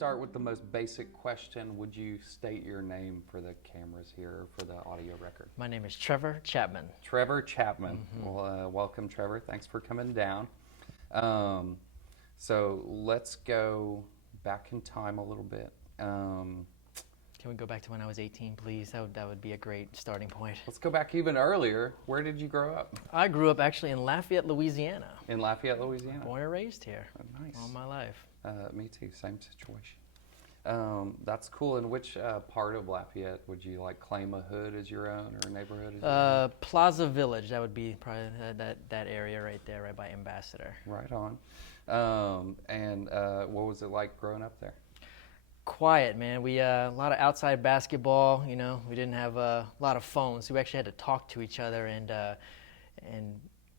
start with the most basic question. Would you state your name for the cameras here, for the audio record? My name is Trevor Chapman. Trevor Chapman. Well, welcome, Trevor. Thanks for coming down. So let's go back in time a little bit. Can we go back to when I was 18, please? That would be a great starting point. Let's go back even earlier. Where did you grow up? I grew up actually in Lafayette, Louisiana. In Lafayette, Louisiana. Born and raised here. Oh, nice. All my life. Me too. Same situation. That's cool. In which part of Lafayette would you claim a hood as your own or a neighborhood as your own? Plaza Village. That would be probably that area right there, right by Ambassador. Right on. And what was it like growing up there? Quiet, man. We a lot of outside basketball. You know, we didn't have a lot of phones, so we actually had to talk to each other, and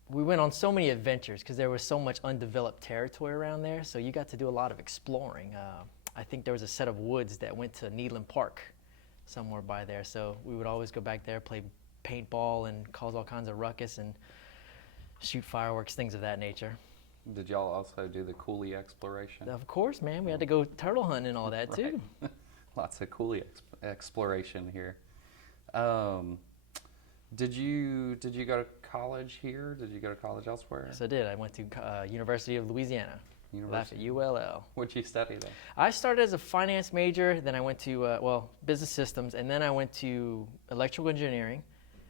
we went on so many adventures because there was so much undeveloped territory around there. So you got to do a lot of exploring. I think there was a set of woods that went to Needland Park, somewhere by there. So we would always go back there, play paintball, and cause all kinds of ruckus and shoot fireworks, things of that nature. Did y'all also do the coulee exploration? Of course, man. We had to go turtle hunting and all that too. Lots of coulee exploration here. Did you go to college here? Did you go to college elsewhere? Yes, I did. I went to University of Louisiana. Lafayette, ULL. What'd you study there? I started as a finance major, then I went to business systems, and then I went to electrical engineering,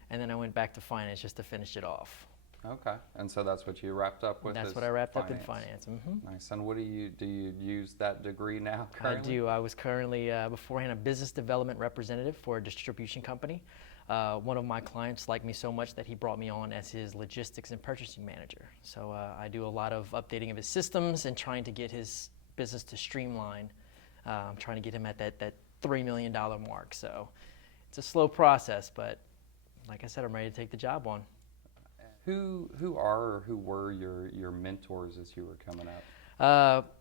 and then I went back to finance just to finish it off. Okay, and so that's what you wrapped up with? That's what I wrapped up in finance. Mm-hmm. Nice. And what do you use that degree now currently? I do. I was currently, beforehand, a business development representative for a distribution company. One of my clients liked me so much that he brought me on as his logistics and purchasing manager. So I do a lot of updating of his systems and trying to get his business to streamline. I'm trying to get him at that $3 million mark. So it's a slow process, but like I said, I'm ready to take the job on. Who were your mentors as you were coming up?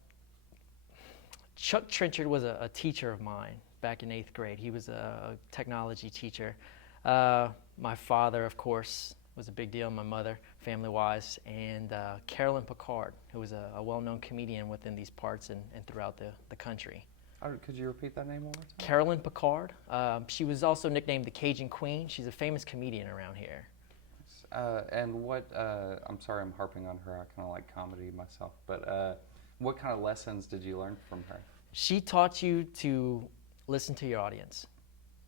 Chuck Trenchard was a teacher of mine back in 8th grade. He was a technology teacher. My father, of course, was a big deal. My mother, family-wise, and Carolyn Picard, who was a well-known comedian within these parts and throughout the country. Could you repeat that name one more time? Carolyn Picard. She was also nicknamed the Cajun Queen. She's a famous comedian around here. And what, I'm sorry I'm harping on her, I kind of like comedy myself, but what kind of lessons did you learn from her? She taught you to listen to your audience,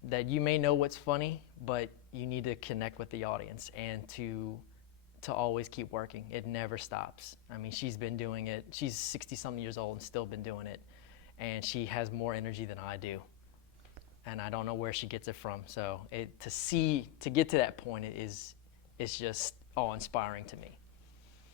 that you may know what's funny, but you need to connect with the audience and to always keep working. It never stops. I mean, she's been doing it. She's 60-something years old and still been doing it, and she has more energy than I do. And I don't know where she gets it from. So to get to that point it's just awe-inspiring to me.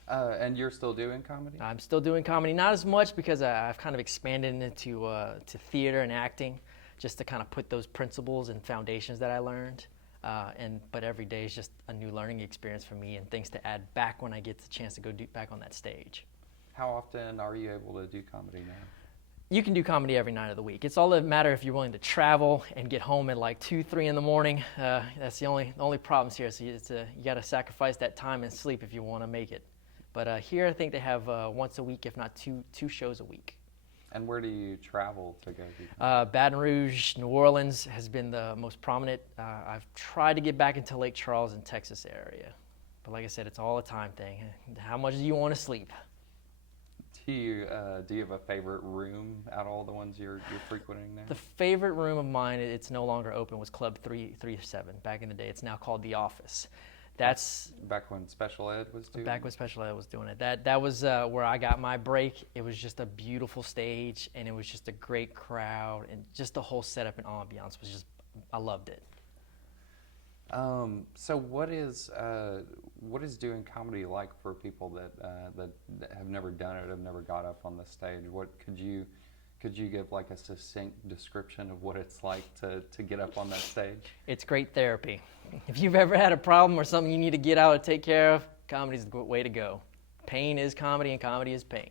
And you're still doing comedy? I'm still doing comedy, not as much because I've kind of expanded into to theater and acting, just to kind of put those principles and foundations that I learned. But every day is just a new learning experience for me and things to add back when I get the chance to go back on that stage. How often are you able to do comedy now? You can do comedy every night of the week. It's all a matter if you're willing to travel and get home at like 2, 3 in the morning. That's the only problems here. So you got to sacrifice that time and sleep if you want to make it. But here I think they have once a week, if not two shows a week. And where do you travel to go? Baton Rouge, New Orleans has been the most prominent. I've tried to get back into Lake Charles in Texas area. But like I said, it's all a time thing. How much do you want to sleep? Do you have a favorite room out of all the ones you're frequenting now? The favorite room of mine, it's no longer open, was Club 337. Back in the day, it's now called The Office. That's back when Special Ed was doing it? Back when Special Ed was doing it. That was where I got my break. It was just a beautiful stage, and it was just a great crowd, and just the whole setup and ambiance was just, I loved it. So what is doing comedy like for people that have never done it, have never got up on the stage? What could you give like a succinct description of what it's like to get up on that stage? It's great therapy. If you've ever had a problem or something you need to get out and take care of, comedy's the way to go. Pain is comedy and comedy is pain.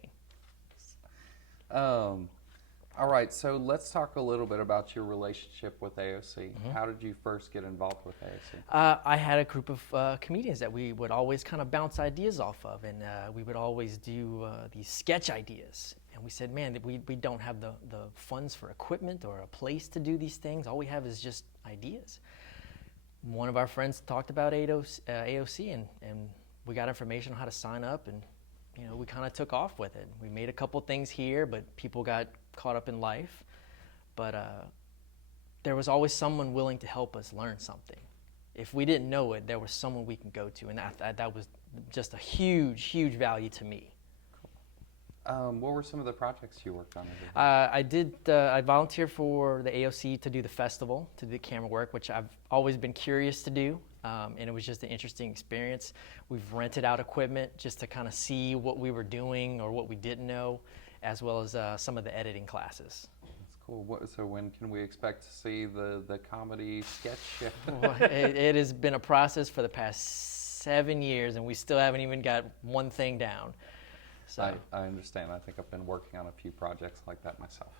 All right, so let's talk a little bit about your relationship with AOC. Mm-hmm. How did you first get involved with AOC? I had a group of comedians that we would always kind of bounce ideas off of, and we would always do these sketch ideas. And we said, man, we don't have the funds for equipment or a place to do these things. All we have is just ideas. One of our friends talked about AOC, and we got information on how to sign up, and we kind of took off with it. We made a couple things here, but people got caught up in life. But there was always someone willing to help us learn something. If we didn't know it, there was someone we can go to, and that was just a huge, huge value to me. What were some of the projects you worked on? I volunteered for the AOC to do the festival, to do the camera work, which I've always been curious to do, and it was just an interesting experience. We've rented out equipment just to kind of see what we were doing or what we didn't know, as well as some of the editing classes. That's cool. So when can we expect to see the comedy sketch show? Well, it has been a process for the past 7 years, and we still haven't even got one thing down. So. I understand. I think I've been working on a few projects like that myself.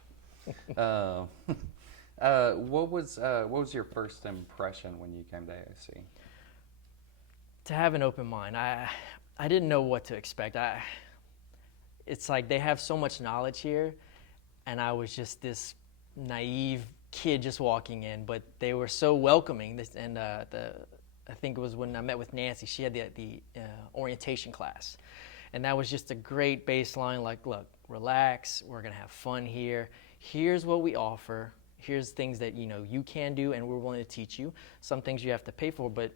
What was your first impression when you came to AOC? To have an open mind. I didn't know what to expect. It's like they have so much knowledge here, and I was just this naive kid just walking in, but they were so welcoming. And I think it was when I met with Nancy. She had the orientation class. And that was just a great baseline, like, look, relax, we're gonna have fun here. Here's what we offer. Here's things that you can do and we're willing to teach you. Some things you have to pay for, but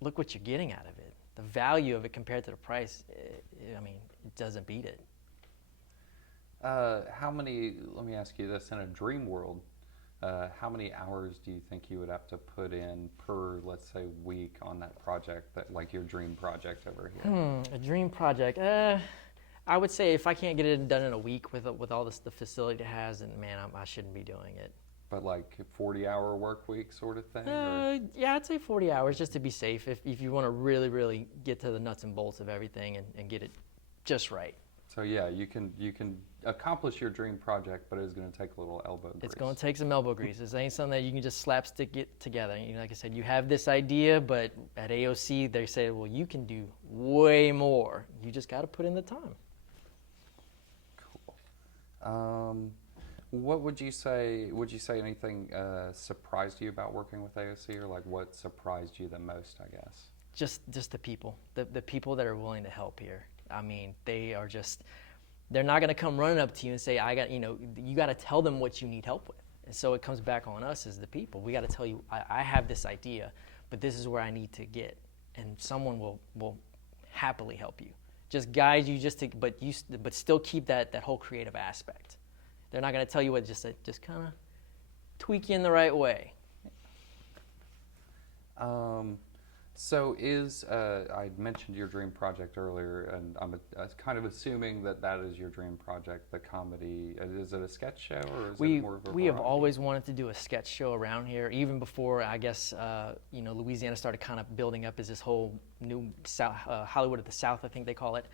look what you're getting out of it. The value of it compared to the price, it doesn't beat it. Let me ask you this, in a dream world, how many hours do you think you would have to put in per, let's say, week on that project, that like your dream project over here? A dream project. I would say if I can't get it done in a week with all the facility it has, then man, I shouldn't be doing it. But like 40-hour work week sort of thing? Yeah, I'd say 40 hours just to be safe if you want to really, really get to the nuts and bolts of everything and get it just right. So yeah, you can accomplish your dream project, but it's going to take a little elbow grease. It's going to take some elbow grease. This ain't something that you can just slapstick it together. Like I said, you have this idea, but at AOC they say, well, you can do way more. You just got to put in the time. Cool. What would you say? Would you say anything surprised you about working with AOC, or like what surprised you the most? I guess. Just the people, the people that are willing to help here. I mean, they are just, they're not going to come running up to you and say, you got to tell them what you need help with. And so it comes back on us as the people. We got to tell you, I have this idea, but this is where I need to get. And someone will happily help you. Just guide you, but still keep that whole creative aspect. They're not going to tell you what, just kind of tweak you in the right way. So I mentioned your dream project earlier, and I'm kind of assuming that is your dream project, the comedy. Is it a sketch show, or is it more of a We have always wanted to do a sketch show around here, even before, I guess, Louisiana started kind of building up as this whole new Hollywood of the South, I think they call it.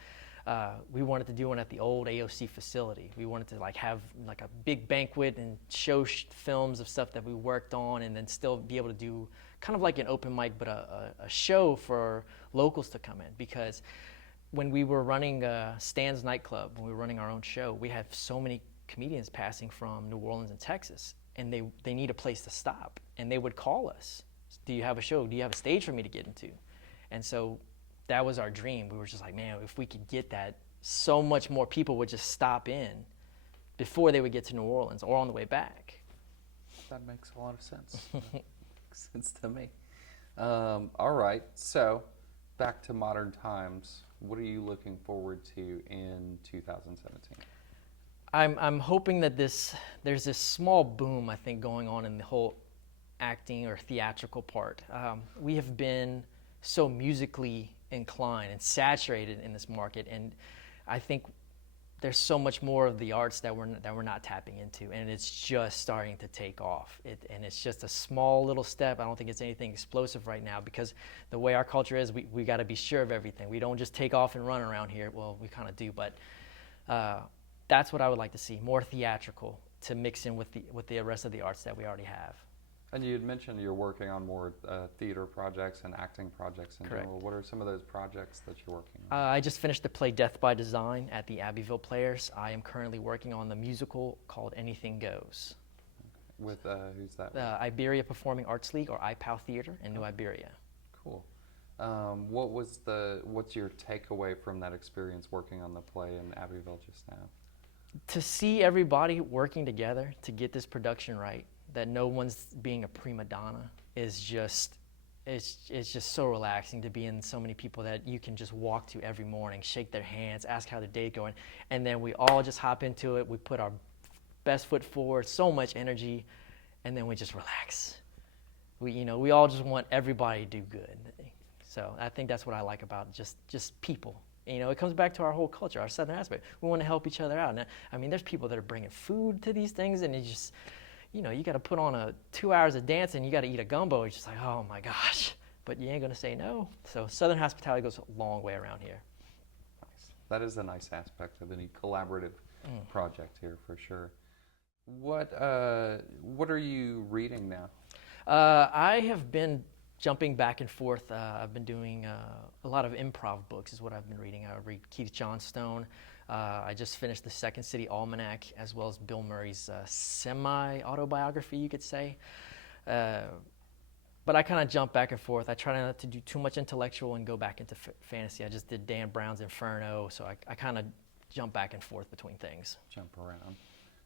We wanted to do one at the old AOC facility. We wanted to have a big banquet and show films of stuff that we worked on, and then still be able to do kind of like an open mic, but a show for locals to come in. Because when we were running Stan's nightclub, when we were running our own show, we had so many comedians passing from New Orleans and Texas, and they need a place to stop. And they would call us, do you have a show? Do you have a stage for me to get into? And so that was our dream. We were just like, man, if we could get that, so much more people would just stop in before they would get to New Orleans or on the way back. That makes a lot of sense. Makes sense to me. All right, so back to modern times. What are you looking forward to in 2017? I'm hoping that there's this small boom, I think, going on in the whole acting or theatrical part. We have been so musically inclined and saturated in this market, and I think there's so much more of the arts that we're not tapping into, and it's just starting to take off. And it's just a small little step. I don't think it's anything explosive right now, because the way our culture is, we got to be sure of everything. We don't just take off and run around here. Well, we kind of do, but that's what I would like to see, more theatrical to mix in with the rest of the arts that we already have. And you had mentioned you're working on more theater projects and acting projects in Correct. general. What are some of those projects that you're working on? I just finished the play Death by Design at the Abbeville Players. I am currently working on the musical called Anything Goes. With who's that? The Iberia Performing Arts League, or IPAL Theater in New Iberia. Cool. What's your takeaway from that experience working on the play in Abbeville just now? To see everybody working together to get this production right, that no one's being a prima donna, is just, it's just so relaxing to be in so many people that you can just walk to every morning, shake their hands, ask how their day's going, and then we all just hop into it. We put our best foot forward, so much energy, and then we just relax. We all just want everybody to do good. So I think that's what I like about just people. It comes back to our whole culture, our Southern aspect. We want to help each other out. And I mean, there's people that are bringing food to these things, and you got to put on 2 hours of dancing, you got to eat a gumbo. It's just like, oh my gosh, but you ain't going to say no. So Southern hospitality goes a long way around here. Nice. That is a nice aspect of any collaborative project here for sure. What are you reading now? I have been jumping back and forth. I've been doing a lot of improv books is what I've been reading. I read Keith Johnstone. I just finished the Second City Almanac, as well as Bill Murray's semi-autobiography, you could say. But I kind of jump back and forth. I try not to do too much intellectual and go back into fantasy. I just did Dan Brown's Inferno, so I kind of jump back and forth between things. Jump around.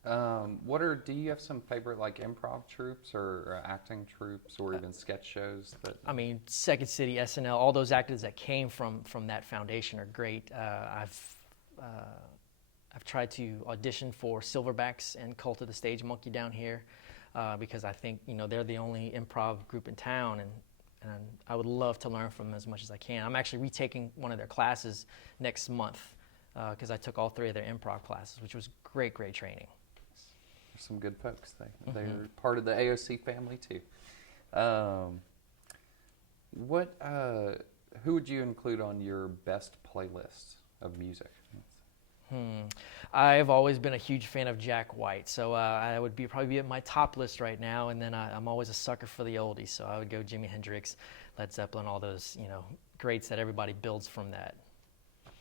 Do you have some favorite improv troupes or acting troupes or even sketch shows that? I mean, Second City, SNL, all those actors that came from that foundation are great. I've tried to audition for Silverbacks and Cult of the Stage Monkey down here because I think they're the only improv group in town, and I would love to learn from them as much as I can. I'm actually retaking one of their classes next month because I took all 3 of their improv classes, which was great training. Some good folks. They're part of the AOC family too. Who would you include on your best playlist of music? I've always been a huge fan of Jack White, so I would probably be at my top list right now. And then I'm always a sucker for the oldies, so I would go Jimi Hendrix, Led Zeppelin, all those greats that everybody builds from that.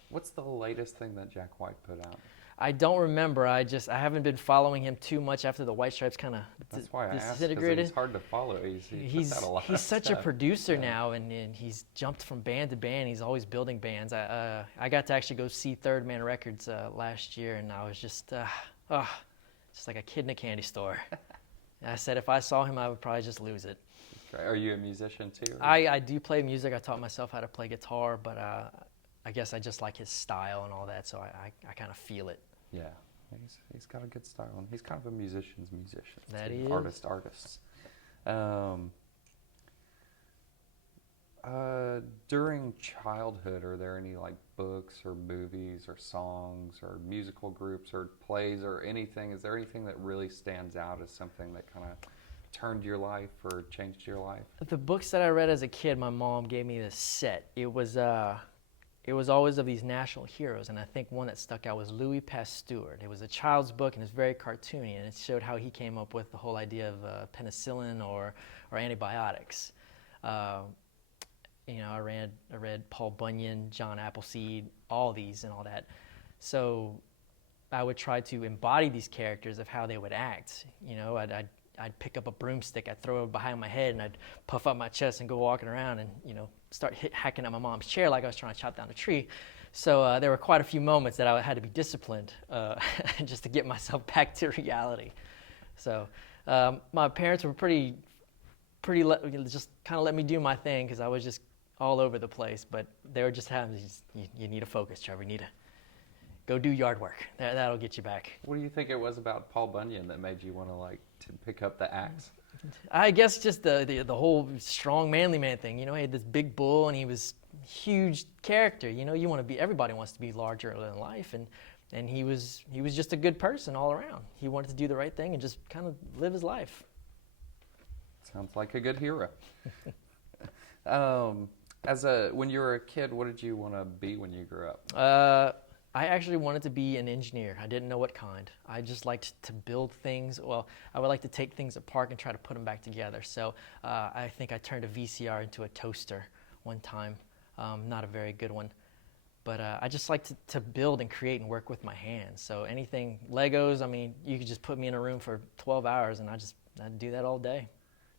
What's the latest thing that Jack White put out? I don't remember. I haven't been following him too much after the White Stripes kind of disintegrated. It's hard to follow. He's such a producer now, and he's jumped from band to band. He's always building bands. I got to actually go see Third Man Records last year, and I was just like a kid in a candy store. I said if I saw him, I would probably just lose it. Are you a musician too? I do play music. I taught myself how to play guitar, but I guess I just like his style and all that, so I kind of feel it. Yeah, he's got a good style, and he's kind of a musician's musician. That he is. Artists. During childhood, are there any books or movies or songs or musical groups or plays or anything? Is there anything that really stands out as something that kind of turned your life or changed your life? The books that I read as a kid, my mom gave me this set. It was always of these national heroes, and I think one that stuck out was Louis Pasteur. It was a child's book, and it's very cartoony, and it showed how he came up with the whole idea of penicillin or antibiotics. I read Paul Bunyan, John Appleseed, all these and all that. So I would try to embody these characters of how they would act. I'd pick up a broomstick, I'd throw it behind my head, and I'd puff up my chest and go walking around and, start hacking at my mom's chair like I was trying to chop down a tree. So there were quite a few moments that I had to be disciplined just to get myself back to reality. So my parents were pretty just kind of let me do my thing because I was just all over the place. But they were just having, you need to focus, Trevor. You need to go do yard work. That'll get you back. What do you think it was about Paul Bunyan that made you want to pick up the axe? I guess just the whole strong manly man thing. He had this big bull and he was a huge character. Everybody wants to be larger than life, and he was just a good person all around. He wanted to do the right thing and just kind of live his life. Sounds like a good hero. When you were a kid, what did you want to be when you grew up? I actually wanted to be an engineer. I didn't know what kind. I just liked to build things. Well, I would like to take things apart and try to put them back together. So I think I turned a VCR into a toaster one time. Not a very good one. But I just like to build and create and work with my hands. So anything, Legos, I mean, you could just put me in a room for 12 hours and I'd do that all day.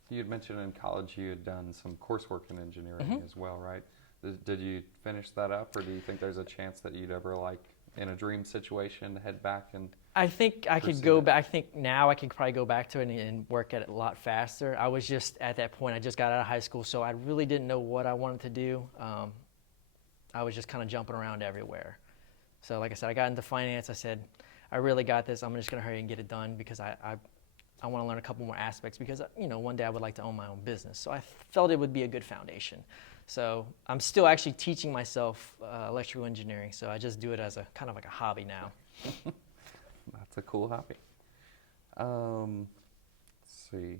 You had mentioned in college you had done some coursework in engineering as well, right? Did you finish that up, or do you think there's a chance that you'd ever, like, in a dream situation, head back and I think I could go back. I think now I could probably go back to it and work at it a lot faster. I was just, at that point, I just got out of high school, so I really didn't know what I wanted to do. I was just kind of jumping around everywhere. So like I said, I got into finance. I said, I really got this. I'm just going to hurry and get it done because I want to learn a couple more aspects because, one day I would like to own my own business. So I felt it would be a good foundation. So I'm still actually teaching myself electrical engineering. So I just do it as a kind of like a hobby now. That's a cool hobby. Let's see.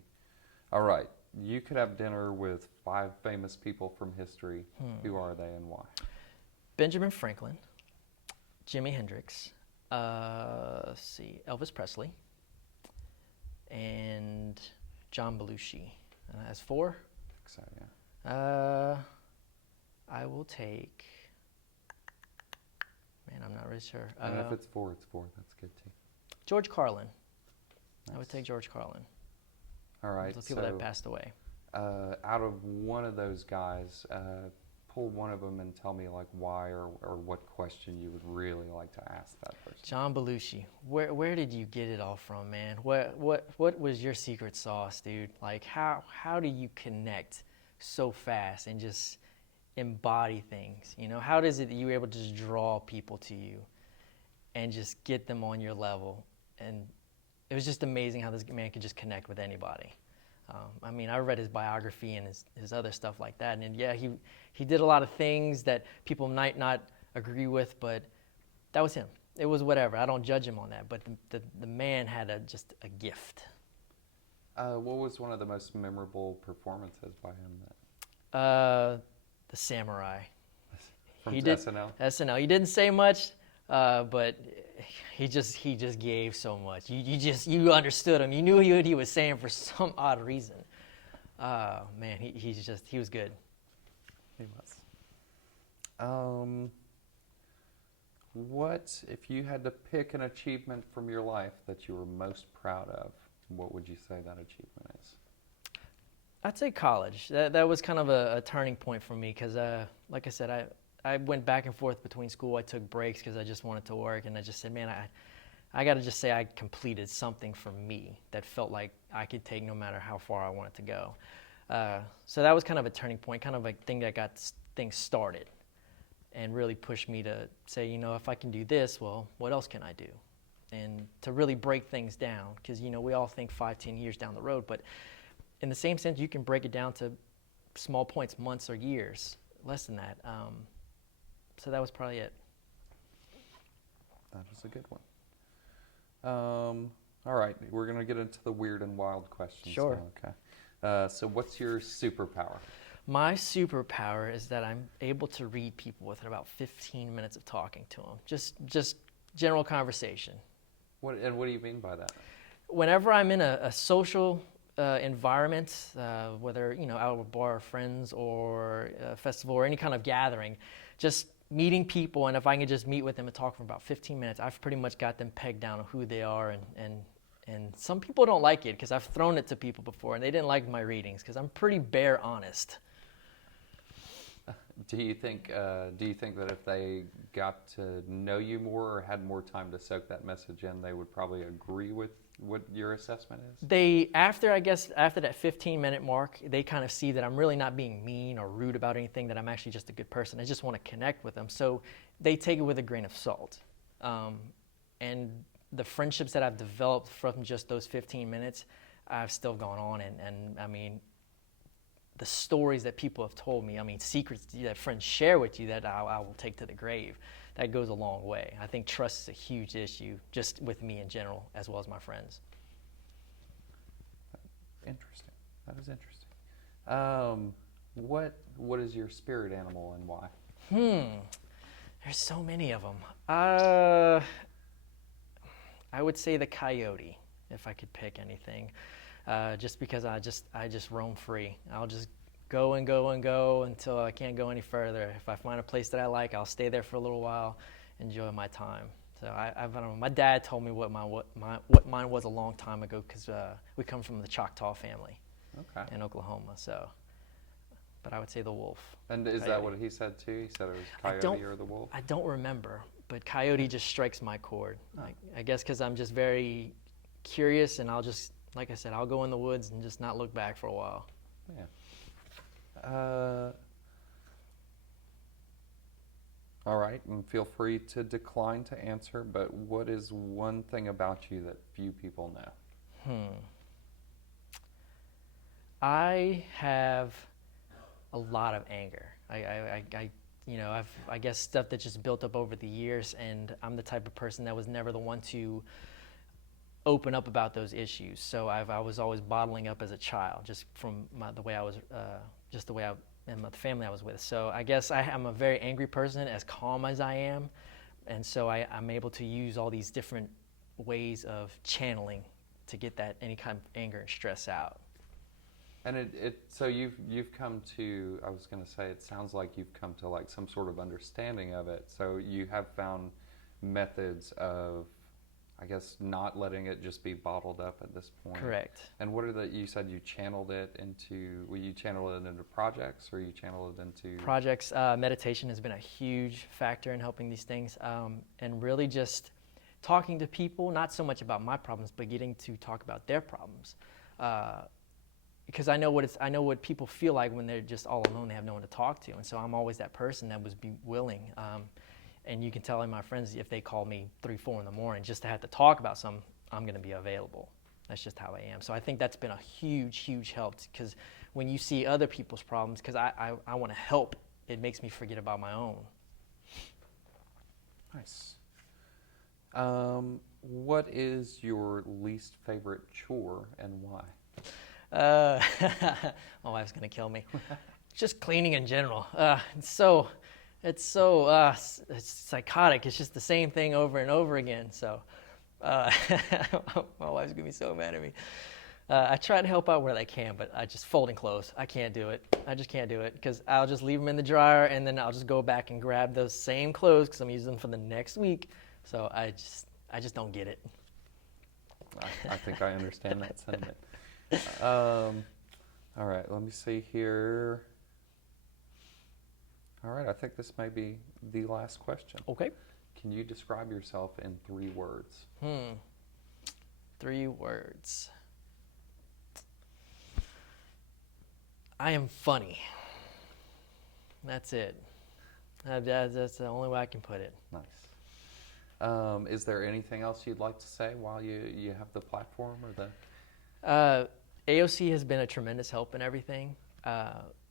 All right. You could have dinner with 5 famous people from history. Who are they and why? Benjamin Franklin, Jimi Hendrix, Elvis Presley, and John Belushi. As 4? I think so, yeah. I will take, man, I'm not really sure. And if it's 4, it's 4. That's good too. George Carlin. Nice. I would take George Carlin. All right. The people that passed away. Out of one of those guys, pull one of them and tell me like why or what question you would really like to ask that person. John Belushi. Where did you get it all from, man? What was your secret sauce, dude? Like how do you connect so fast and just embody things? How is it that you were able to just draw people to you and just get them on your level? And it was just amazing how this man could just connect with anybody. I read his biography and his other stuff like that, and yeah, he did a lot of things that people might not agree with, but that was him. It was whatever. I don't judge him on that, but the man had just a gift. What was one of the most memorable performances by him? The Samurai. From SNL? SNL. He didn't say much, but he just gave so much. You understood him. You knew what he was saying for some odd reason. Man, he was good. He was. What, if you had to pick an achievement from your life that you were most proud of, what would you say that achievement is? I'd say college. That was kind of a turning point for me because, like I said, I went back and forth between school. I took breaks because I just wanted to work, and I just said, man, I got to just say I completed something for me that felt like I could take no matter how far I wanted to go. So that was kind of a turning point, kind of a thing that got things started and really pushed me to say, if I can do this, well, what else can I do? And to really break things down because, we all think 5-10 years down the road, but in the same sense, you can break it down to small points, months or years, less than that. So that was probably it. That was a good one. All right, we're going to get into the weird and wild questions. Sure. Now, okay. So what's your superpower? My superpower is that I'm able to read people within about 15 minutes of talking to them. Just general conversation. What do you mean by that? Whenever I'm in a social environment, whether out with a bar of friends or a festival or any kind of gathering, just meeting people, and if I can just meet with them and talk for about 15 minutes, I've pretty much got them pegged down on who they are, and some people don't like it because I've thrown it to people before and they didn't like my readings because I'm pretty bare honest. Do you think that if they got to know you more or had more time to soak that message in, they would probably agree with what your assessment is? After that 15-minute mark, they kind of see that I'm really not being mean or rude about anything, that I'm actually just a good person. I just want to connect with them. So they take it with a grain of salt. And the friendships that I've developed from just those 15 minutes, I've still gone on. And the stories that people have told me, secrets that friends share with you that I will take to the grave, that goes a long way. I think trust is a huge issue just with me in general as well as my friends. Interesting. That is interesting. What is your spirit animal and why? There's so many of them. I would say the coyote, if I could pick anything, just because I just roam free. I'll just go and go and go until I can't go any further. If I find a place that I like, I'll stay there for a little while, enjoy my time. So I don't know. My dad told me what mine was a long time ago, because we come from the Choctaw family in Oklahoma. So, but I would say the wolf. And is that what he said too? He said it was coyote or the wolf? I don't remember, but coyote just strikes my chord. I guess because I'm just very curious, and I'll just, like I said, I'll go in the woods and just not look back for a while. Yeah. All right, and feel free to decline to answer, but what is one thing about you that few people know? I have a lot of anger. I guess stuff that just built up over the years, and I'm the type of person that was never the one to open up about those issues. So I was always bottling up as a child, just from the way I was, and the family I was with. So I guess I'm a very angry person, as calm as I am, and so I'm able to use all these different ways of channeling to get that any kind of anger and stress out. And so you've come to, I was going to say, it sounds like you've come to like some sort of understanding of it. So you have found methods of, I guess, not letting it just be bottled up at this point. Correct. And what are you said you channeled it into, will you channel it into projects, or you channel it into? Projects. Meditation has been a huge factor in helping these things, and really just talking to people, not so much about my problems, but getting to talk about their problems. Because I know what people feel like when they're just all alone, they have no one to talk to. And so I'm always that person that was willing. And you can tell in my friends, if they call me 3, 4 in the morning just to have to talk about something, I'm going to be available. That's just how I am. So I think that's been a huge, huge help, because when you see other people's problems, because I want to help, it makes me forget about my own. Nice. What is your least favorite chore and why? My wife's gonna kill me. Just cleaning in general. It's psychotic. It's just the same thing over and over again. So, my wife's gonna be so mad at me. I try to help out where I can, but folding clothes, I can't do it. I just can't do it, because I'll just leave them in the dryer, and then I'll just go back and grab those same clothes because I'm using them for the next week. So I just don't get it. I think I understand that sentiment. All right, let me see here. All right, I think this may be the last question. Okay. Can you describe yourself in 3 words? 3 words. I am funny. That's it. That's the only way I can put it. Nice. Is there anything else you'd like to say while you have the platform or the? AOC has been a tremendous help in everything.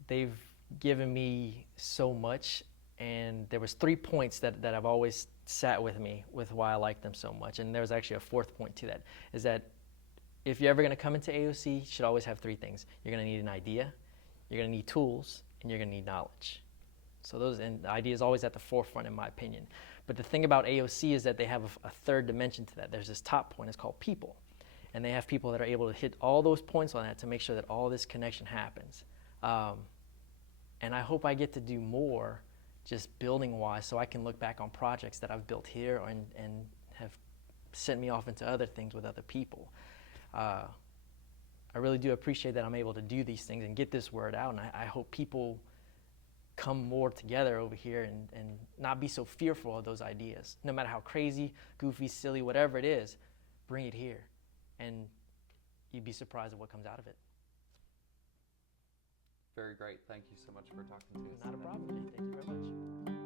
They've given me so much, and there was 3 points that have always sat with me with why I like them so much. And there was actually a 4th point to that, is that if you're ever going to come into AOC, you should always have 3 things. You're going to need an idea, you're going to need tools, and you're going to need knowledge. So the idea is always at the forefront, in my opinion. But the thing about AOC is that they have a 3rd dimension to that. There's this top point, it's called people. And they have people that are able to hit all those points on that to make sure that all this connection happens. And I hope I get to do more just building-wise, so I can look back on projects that I've built here and have sent me off into other things with other people. I really do appreciate that I'm able to do these things and get this word out, and I hope people come more together over here and not be so fearful of those ideas. No matter how crazy, goofy, silly, whatever it is, bring it here, and you'd be surprised at what comes out of it. Very great. Thank you so much for talking to us. Not a problem, Jay. Thank you very much.